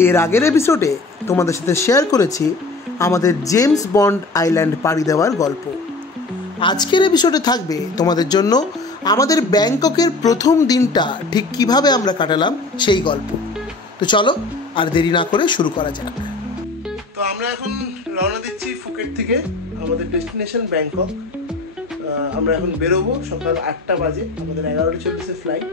এর আগের এপিসোডে তোমাদের সাথে শেয়ার করেছি আমাদের জেমস বন্ড আইল্যান্ড পাড়ি দেওয়ার গল্প। আজকের এপিসোডে থাকবে তোমাদের জন্য আমাদের ব্যাংককের প্রথম দিনটা ঠিক কিভাবে আমরা কাটালাম সেই গল্প। তো চলো আর দেরি না করে শুরু করা যাক। তো আমরা এখন রওনা দিচ্ছি ফুকেট থেকে আমাদের ডেস্টিনেশন ব্যাংকক। আমরা এখন বেরোবো সকাল 8টা বাজে, আমাদের 11:40 ফ্লাইট।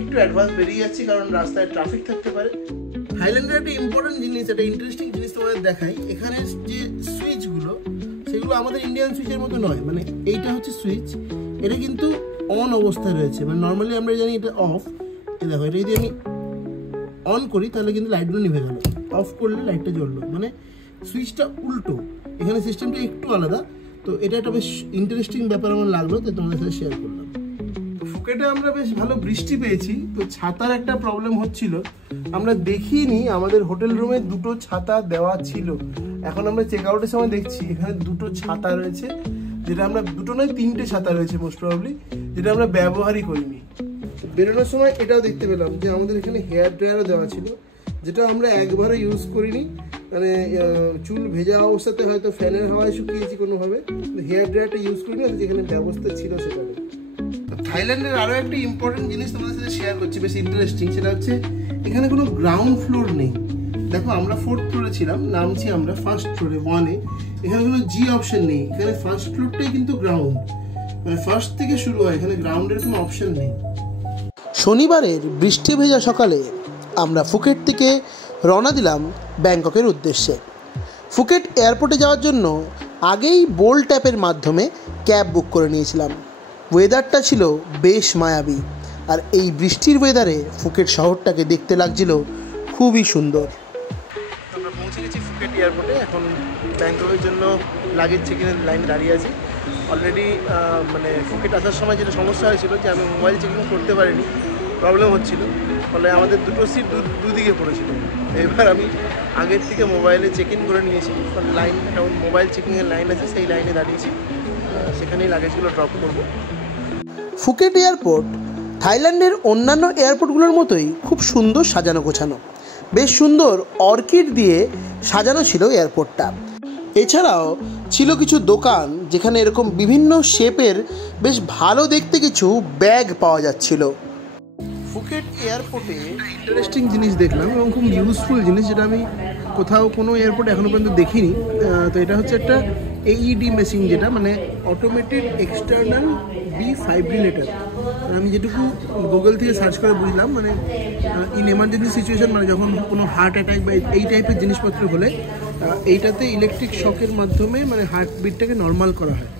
একটু অ্যাডভান্স বেরিয়ে যাচ্ছি কারণ রাস্তায় ট্রাফিক থাকতে পারে। থাইল্যান্ডের একটা ইম্পর্টেন্ট জিনিস, একটা ইন্টারেস্টিং জিনিস তোমাদের দেখাই। এখানে যে সুইচগুলো সেগুলো আমাদের ইন্ডিয়ান সুইচের মতো নয়। মানে এইটা হচ্ছে সুইচ, এটা কিন্তু অন অবস্থায় রয়েছে। মানে নর্মালি আমরা জানি এটা অফ। দেখো এটা যদি আমি অন করি তাহলে কিন্তু লাইটগুলো নিভে গেল, অফ করলে লাইটটা জ্বললো। মানে সুইচটা উল্টো, এখানে সিস্টেমটা একটু আলাদা। তো এটা একটা বেশ ইন্টারেস্টিং ব্যাপার আমার লাগলো, তো তোমাদের সাথে শেয়ার করলাম। ফুকেটে আমরা বেশ ভালো বৃষ্টি পেয়েছি, তো ছাতার একটা প্রবলেম হচ্ছিল। আমরা দেখিনি আমাদের হোটেল রুমে দুটো ছাতা দেওয়া ছিল। এখন আমরা চেক আউটের সময় দেখছি এখানে দুটো ছাতা রয়েছে, যেটা আমরা দুটো নয় 3টে ছাতা রয়েছে মোস্ট প্রবাবলি, যেটা আমরা ব্যবহারই করিনি। বেরোনোর সময় এটাও দেখতে পেলাম যে আমাদের এখানে হেয়ার ড্রায়ারও দেওয়া ছিল, যেটা আমরা একবারও ইউজ করিনি। মানে চুল ভেজা অবস্থাতে হয়তো ফ্যানের হাওয়ায় শুকিয়েছি কোনোভাবে, হেয়ার ড্রায়ারটা ইউজ করিনি, যেখানে ব্যবস্থা ছিল সেটা। থাইল্যান্ডের আরও একটা ইম্পর্টেন্ট জিনিস তোমাদের সাথে শেয়ার করছি, বেশ ইন্টারেস্টিং। সেটা হচ্ছে এখানে কোনো গ্রাউন্ড ফ্লোর নেই। দেখো আমরা 4th ফ্লোরে ছিলাম, নামছি আমরা ফার্স্ট ফ্লোরে 1-এ। এখানে কোনো জি অপশন নেই, এখানে ফার্স্ট ফ্লোরটাই কিন্তু গ্রাউন্ড, মানে ফার্স্ট থেকে শুরু হয়, এখানে গ্রাউন্ডের কোনো অপশন নেই। শনিবারের বৃষ্টি ভেজা সকালে আমরা ফুকেট থেকে রওনা দিলাম ব্যাংককের উদ্দেশ্যে। ফুকেট এয়ারপোর্টে যাওয়ার জন্য আগেই বোল্ট অ্যাপের মাধ্যমে ক্যাব বুক করে নিয়েছিলাম। ওয়েদারটা ছিল বেশ মায়াবী, আর এই বৃষ্টির ওয়েদারে ফুকেট শহরটাকে দেখতে লাগছিল খুবই সুন্দর। আমরা পৌঁছে গেছি ফুকেট এয়ারপোর্টে। এখন ব্যাংককের জন্য লাগেজ চেকিংয়ের লাইনে দাঁড়িয়ে আছি। অলরেডি মানে ফুকেট আসার সময় যেটা সমস্যা হয়েছিল যে আমি মোবাইল চেকিং করতে পারিনি, প্রবলেম হচ্ছিল, ফলে আমাদের দুটো সিট দুদিকে পড়েছিল। এবার আমি আগের থেকে মোবাইলে চেক ইন করে নিয়েছি। লাইন একটা মোবাইল চেকিংয়ের লাইন আছে, সেই লাইনে দাঁড়িয়েছি, সেখানেই লাগেজগুলো ড্রপ করবো। ফুকেট এয়ারপোর্ট থাইল্যান্ডের অন্যান্য এয়ারপোর্টগুলোর মতোই খুব সুন্দর সাজানো গোছানো। বেশ সুন্দর অর্কিড দিয়ে সাজানো ছিল এয়ারপোর্টটা। এছাড়াও ছিল কিছু দোকান যেখানে এরকম বিভিন্ন শেপের বেশ ভালো দেখতে কিছু ব্যাগ পাওয়া যাচ্ছিল। ফুকেট এয়ারপোর্টে ইন্টারেস্টিং জিনিস দেখলাম এবং খুব ইউজফুল জিনিস, যেটা আমি কোথাও কোনো এয়ারপোর্টে এখনও পর্যন্ত দেখিনি। তো এটা হচ্ছে একটা AED মেশিন, যেটা মানে অটোমেটেড এক্সটার্নাল ডিফাইব্রিলেটর। আমি যেটুকু গুগল থেকে সার্চ করে বুঝলাম, মানে ইন এমার্জেন্সি সিচুয়েশন, মানে যখন কোনো হার্ট অ্যাটাক বা এই টাইপের জিনিসপত্র হলে এইটাতে ইলেকট্রিক শকের মাধ্যমে মানে হার্টবিটটাকে নর্মাল করা হয়।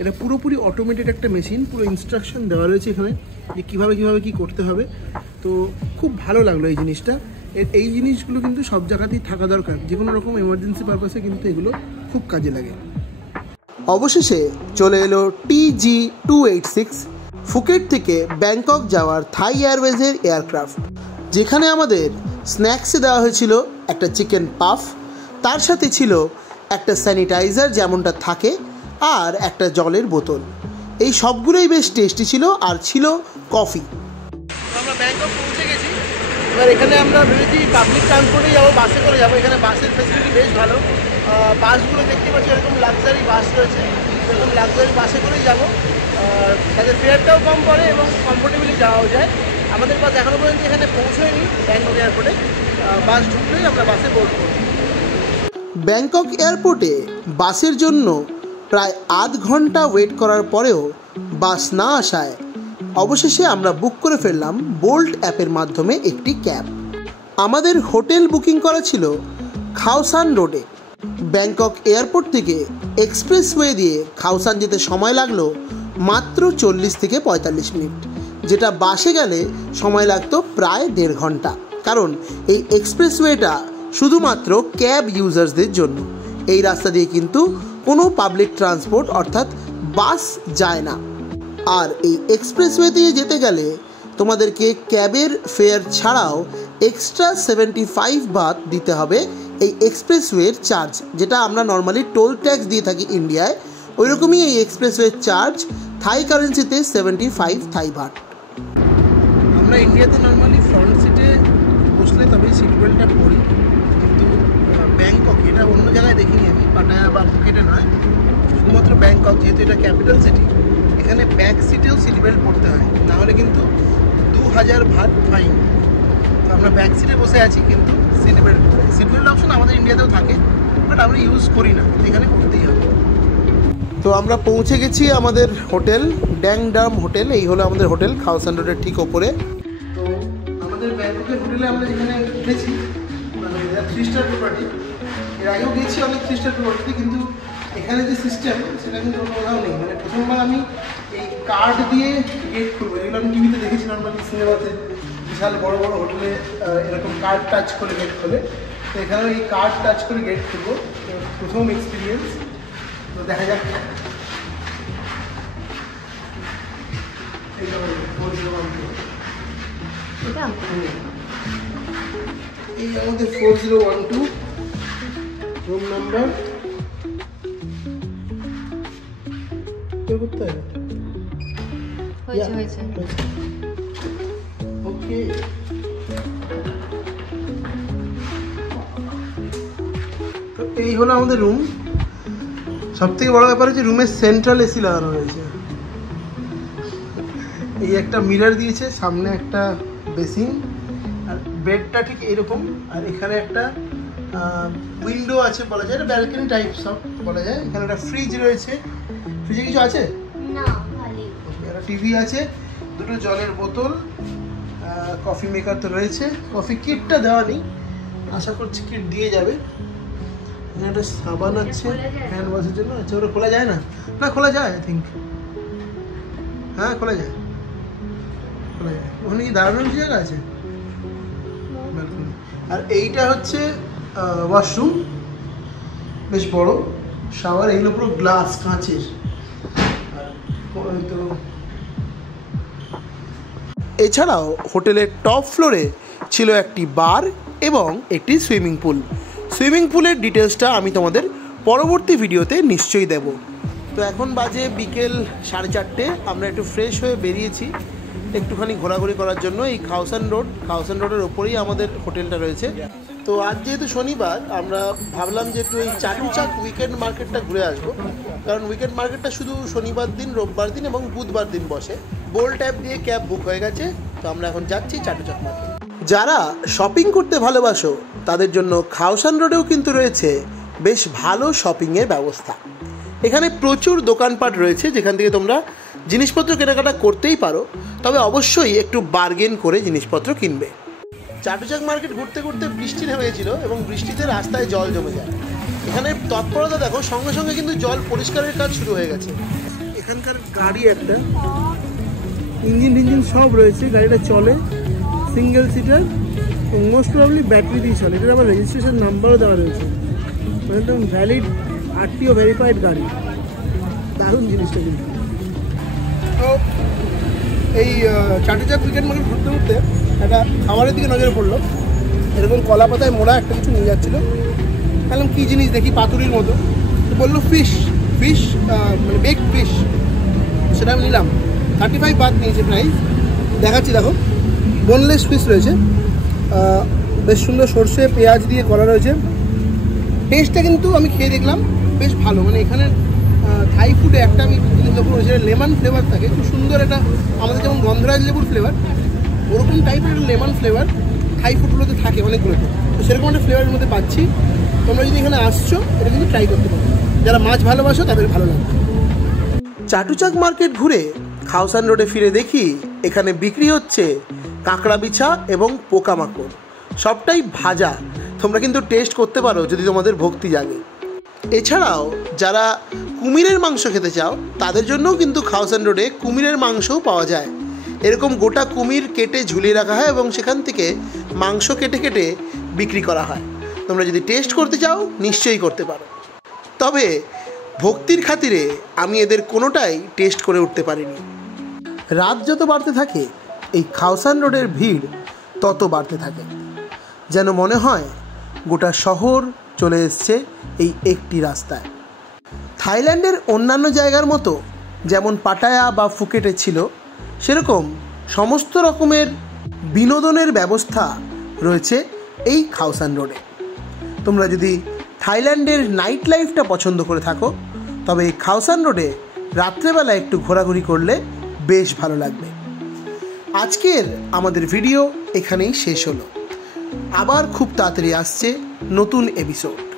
এটা পুরোপুরি অটোমেটেড একটা মেশিন, পুরো ইনস্ট্রাকশন দেওয়া রয়েছে এখানে যে কীভাবে কী করতে হবে। তো খুব ভালো লাগলো এই জিনিসটা। এই জিনিসগুলো কিন্তু সব জায়গাতেই থাকা দরকার, যে কোনো রকম এমার্জেন্সি পারপাসে কিন্তু এগুলো খুব কাজে লাগে। অবশেষে চলে এলো TG286 ফুকেট থেকে ব্যাংকক যাওয়ার থাই এয়ারওয়েজের এয়ারক্রাফট, যেখানে আমাদের স্ন্যাক্সে দেওয়া হয়েছিল একটা চিকেন পাফ, তার সাথে ছিল একটা স্যানিটাইজার যেমনটা থাকে, আর একটা জলের বোতল। এই সবগুলোই বেশ টেস্টি ছিল, আর ছিল কফি। আমরা ব্যাংকক পৌঁছে গেছি। এবার এখানে আমরা ভেবেছি পাবলিক ট্রান্সপোর্টে যাবো, বাসে করে যাবো। এখানে বাসের ফেসিলিটি বেশ ভালো। বাসগুলো দেখতে পাচ্ছি এরকম লাক্সারি বাস রয়েছে, এরকম লাক্সারি বাসে করেই যাবো। তাদের ফেয়ারটাও কম পড়ে এবং কমফোর্টেবলি যাওয়াও যায়। আমাদের বাস এখনও পর্যন্ত এখানে পৌঁছয়নি ব্যাংকক এয়ারপোর্টে। বাস ঢুকলেই আমরা বাসে বোর্ড করব। ব্যাংকক এয়ারপোর্টে বাসের জন্য প্রায় আধ ঘন্টা ওয়েট করার পরেও বাস না আসায় অবশেষে আমরা বুক করে ফেললাম বোল্ট অ্যাপের মাধ্যমে একটি ক্যাব। আমাদের হোটেল বুকিং করা ছিল খাওসান রোডে। ব্যাংকক এয়ারপোর্ট থেকে এক্সপ্রেসওয়ে দিয়ে খাওসান যেতে সময় লাগলো মাত্র 40 থেকে 45 মিনিট, যেটা বাসে গেলে সময় লাগতো প্রায় 1.5 ঘন্টা। কারণ এই এক্সপ্রেসওয়েটা শুধুমাত্র ক্যাব ইউজার্সদের জন্য। এই রাস্তা দিয়ে কিন্তু কোনো পাবলিক ট্রান্সপোর্ট অর্থাৎ বাস যায় না। আর এই এক্সপ্রেসওয়ে দিয়ে যেতে গেলে তোমাদেরকে ক্যাবের ফেয়ার ছাড়াও এক্সট্রা 75 বাত দিতে হবে এই এক্সপ্রেসওয়ের চার্জ, যেটা আমরা নর্মালি টোল ট্যাক্স দিয়ে থাকি ইন্ডিয়ায়। ওই রকমই এই এক্সপ্রেসওয়ের চার্জ থাই কারেন্সিতে 75 থাই বাট। আমরা ইন্ডিয়াতে নর্মালি ফ্রন্ট সিটে বসলে তবেই সিট বেল্টটা পরি, কিন্তু ব্যাংকক এটা অন্য জায়গায় দেখিনি আমি, পাটায়া বা ফুকেটে নয়, শুধুমাত্র ব্যাংকক, যেহেতু এটা ক্যাপিটাল সিটি, এখানে ব্যাক সিটেও সিট বেল্ট পরতে হয়, নাহলে কিন্তু 2000 ভাট ফাইন। তো আমরা ব্যাক সিটে বসে আছি, কিন্তু সিট বেল্ট অপশন আমাদের ইন্ডিয়াতেও থাকে, বাট আমরা ইউজ করি না, এখানে করতেই হবে। তো আমরা পৌঁছে গেছি আমাদের হোটেল, ড্যাংডাম হোটেল। এই হলো আমাদের হোটেল, খাওসান রোডের ঠিক ওপরে। তো আমাদের ব্যাংককের হোটেলে আমরা যেখানে উঠেছি, মানে 3 স্টার প্রপার্টি, এর আগেও গেছি অনেক 3 স্টার প্রপার্টিতে, কিন্তু এখানে যে সিস্টেম সেটা কিন্তু কোথাও নেই। মানে প্রথমবার আমি এই কার্ড দিয়ে গেট খুলবো, যেগুলো আমি টিভিতে দেখেছি নর্মালি সিনেমাতে, বিশাল বড় বড় হোটেলে এরকম কার্ড টাচ করে গেট খোলে। তো এখানেও এই কার্ড টাচ করে গেট খুলবো, প্রথম এক্সপিরিয়েন্স। তো দেখা যাক। এই আমাদের 4012 রুম নাম্বার। করতে হবে, ওকে। তো এই হলো আমাদের রুম। সব থেকে বড় ব্যাপার হচ্ছে রুমের সেন্ট্রাল এসি লাগানো হয়েছে। এই একটা মিরর দিয়েছে, সামনে একটা বেসিন, আর বেডটা ঠিক এরকম, আর এখানে একটা উইন্ডো আছে বলা যায়, এটা ব্যালকনি টাইপ সব বলা যায়। এখানে একটা ফ্রিজ রয়েছে। ফ্রিজে কিছু আছে না, একটা টিভি আছে, দুটো জলের বোতল, কফি মেকার তো রয়েছে। কফি কিটটা দেওয়া নেই, আশা করছি কিট দিয়ে যাবে। এখানে একটা সাবান আছে হ্যান্ড ওয়াশের জন্য। আচ্ছা, ওটা খোলা যায় না? না, খোলা যায় আই থিঙ্ক। হ্যাঁ, খোলা যায়, খোলা যায়। ওখানে কি দাঁড়ানোর জায়গা আছে? আর এইটা হচ্ছে ওয়াশরুম, বেশ বড়। শাওয়ার, এইগুলো পুরো গ্লাস, কাঁচের। তো এছাড়াও হোটেলের টপ ফ্লোরে ছিল একটি বার এবং একটি সুইমিং পুল। সুইমিং পুলের ডিটেলসটা আমি তোমাদের পরবর্তী ভিডিওতে নিশ্চয়ই দেব। তো এখন বাজে বিকেল 4:30। আমরা একটু ফ্রেশ হয়ে বেরিয়েছি একটুখানি ঘোরাঘুরি করার জন্য। এই খাওসান রোডের ওপরেই আমাদের হোটেলটা রয়েছে। তো আজ যেহেতু শনিবার, আমরা ভাবলাম যে একটু এই চাটুচাক উইকেন্ড মার্কেটটা ঘুরে আসবো, কারণ উইকেন্ড মার্কেটটা শুধু শনিবার দিন, রোববার দিন এবং বুধবার দিন বসে। বোল্ট অ্যাপ দিয়ে ক্যাব বুক হয়ে গেছে, তো আমরা এখন যাচ্ছি চাটুচাক মার্কেট। যারা শপিং করতে ভালোবাসো তাদের জন্য খাওসান রোডেও কিন্তু রয়েছে বেশ ভালো শপিংয়ের ব্যবস্থা। এখানে প্রচুর দোকানপাট রয়েছে যেখান থেকে তোমরা জিনিসপত্র কেনাকাটা করতেই পারো, তবে অবশ্যই একটু বার্গেন করে জিনিসপত্র কিনবে। চাটুচাক মার্কেট ঘুরতে ঘুরতে বৃষ্টি নেমেছিল এবং বৃষ্টিতে রাস্তায় জল জমে যায়। এখানে তৎপরতা দেখো, সঙ্গে সঙ্গে কিন্তু জল পরিষ্কারের কাজ শুরু হয়ে গেছে। এখানকার গাড়ি একটা ইঞ্জিন সব রয়েছে, গাড়িটা চলে, single seater, most probably battery দিয়ে চলে। এটার আবার রেজিস্ট্রেশন নাম্বারও দেওয়া রয়েছে, একদম ভ্যালিড আরটিও ভেরিফাইড গাড়ি। দারুণ জিনিসটা কিন্তু। তো এই চাটুচাক উইকেন্ড মার্কেট ঘুরতে ঘুরতে একটা খাবারের দিকে নজরে পড়লো। এরকম কলা পাতায় মোড়া একটা কিছু নিয়ে যাচ্ছিলো। বললাম কী জিনিস দেখি, পাতুরির মতো। তো বললো ফিশ মানে বেক ফিশ। সেটা আমি নিলাম। 35 বাদ নিয়েছে প্রাইস। দেখাচ্ছি, দেখো, বোনলেস ফিশ রয়েছে, বেশ সুন্দর সর্ষে পেঁয়াজ দিয়ে করা রয়েছে। টেস্টটা কিন্তু আমি খেয়ে দেখলাম বেশ ভালো। মানে এখানে থাই ফুডে একটা আমি জিনিস লক্ষ্য করেছি, লেমন ফ্লেভার থাকে খুব সুন্দর। এটা আমাদের যেমন গন্ধরাজ লেবুর ফ্লেভার, ওরকম টাইপের একটা লেমন ফ্লেভার থাই ফুডগুলোতে থাকে অনেকগুলোতে। তো সেরকম একটা ফ্লেভারের মধ্যে পাচ্ছি। তোমরা যদি এখানে আসছো, এটা কিন্তু ট্রাই করতে পারো। যারা মাছ ভালোবাসো তাদের ভালো লাগবে। চাটুচাক মার্কেট ঘুরে খাওসান রোডে ফিরে দেখি এখানে বিক্রি হচ্ছে কাঁকড়া বিছা এবং পোকামাকড়, সবটাই ভাজা। তোমরা কিন্তু টেস্ট করতে পারো যদি তোমাদের ভক্তি জাগে। এছাড়াও যারা কুমিরের মাংস খেতে চাও তাদের জন্যও কিন্তু খাওসান রোডে কুমিরের মাংসও পাওয়া যায়। এরকম গোটা কুমির কেটে ঝুলিয়ে রাখা হয় এবং সেখান থেকে মাংস কেটে কেটে বিক্রি করা হয়। তোমরা যদি টেস্ট করতে চাও নিশ্চয়ই করতে পারো। তবে ভক্তির খাতিরে আমি এদের কোনোটাই টেস্ট করে উঠতে পারিনি। রাত যত বাড়তে থাকে এই খাওসান রোডের ভিড় তত বাড়তে থাকে, যেন মনে হয় গোটা শহর চলে এসছে এই একটি রাস্তায়। থাইল্যান্ডের অন্যান্য জায়গার মতো যেমন পাটায়া বা ফুকেটে ছিল, সেরকম সমস্ত রকমের বিনোদনের ব্যবস্থা রয়েছে এই খাওসান রোডে। তোমরা যদি থাইল্যান্ডের নাইট লাইফটা পছন্দ করে থাকো তবে এই খাওসান রোডে রাত্রেবেলা একটু ঘোরাঘুরি করলে বেশ ভালো লাগবে। আজকের আমাদের ভিডিও এখানেই শেষ হলো। আবার খুব তাড়াতাড়ি আসছে নতুন এপিসোড।